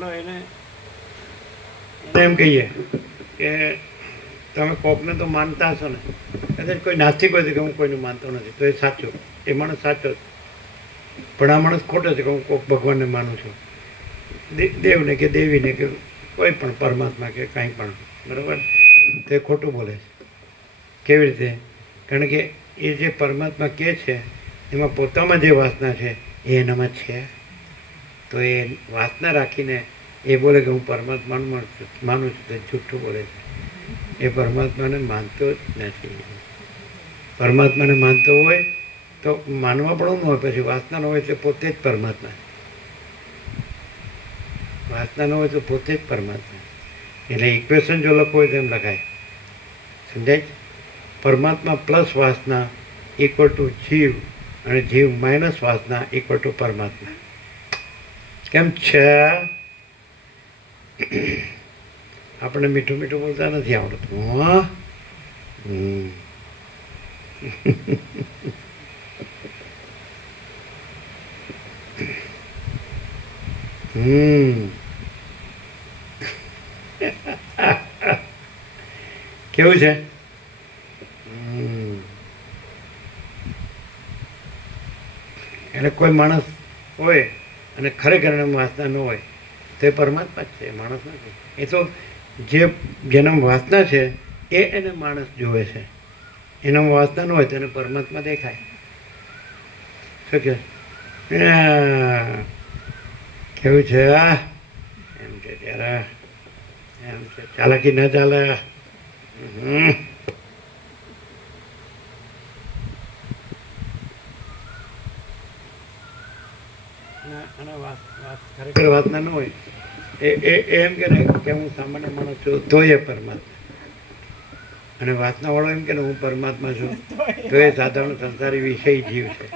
બોલો એને એમ કહીએ કે તમે કોકને તો માનતા હશો ને, કદાચ કોઈ નાસ્તિક હોય છે કે હું કોઈને માનતો નથી, તો એ સાચો, એ માણસ સાચો છે. પણ આ માણસ ખોટો છે કે હું કોક ભગવાનને માનું છું, દેવને કે દેવીને કે કોઈ પણ પરમાત્મા કે કાંઈ પણ, બરાબર, તો એ ખોટું બોલે છે. કેવી રીતે? કારણ કે એ જે પરમાત્મા કહે છે એમાં પોતામાં જે વાસના છે એ એનામાં છે. તો એ વાસના રાખીને એ બોલે કે હું પરમાત્માનું માનું છું, તો જૂઠું બોલે છે. એ પરમાત્માને માનતો જ નથી. પરમાત્માને માનતો હોય તો માનવા પણ ન હોય, પછી વાસના ન હોય તો પોતે જ પરમાત્મા. વાસના ન હોય તો પોતે જ પરમાત્મા. એટલે ઇક્વેશન જો લખવું હોય તો એમ લખાય, સમજાય? પરમાત્મા પ્લસ વાસના ઇક્વલ ટુ જીવ, અને જીવ માઇનસ વાસના ઇક્વલ ટુ પરમાત્મા. કેમ છે? આપણે મીઠું મીઠું બોલતા નથી આવડતું. હા, કેવું છે? એટલે કોઈ માણસ હોય અને ખરેખર એને વાસના ન હોય તો એ પરમાત્મા જ છે, એ માણસ નથી. એ તો જેના વાસના છે એ એને માણસ જોવે છે, એના વાસના ન હોય તો એને પરમાત્મા દેખાય. શું કે કેવું છે? એમ કે ત્યારે એમ છે, ચાલાકી ન ચાલે. ખરેખર વાસના ન હોય એ એમ કે ને કે હું સામાન્ય માણસ છું તો એ પરમાત્મા, અને વાસનાવાળો એમ કે ને હું પરમાત્મા છું તો એ સાધારણ સંસારી વિષય જીવ છે.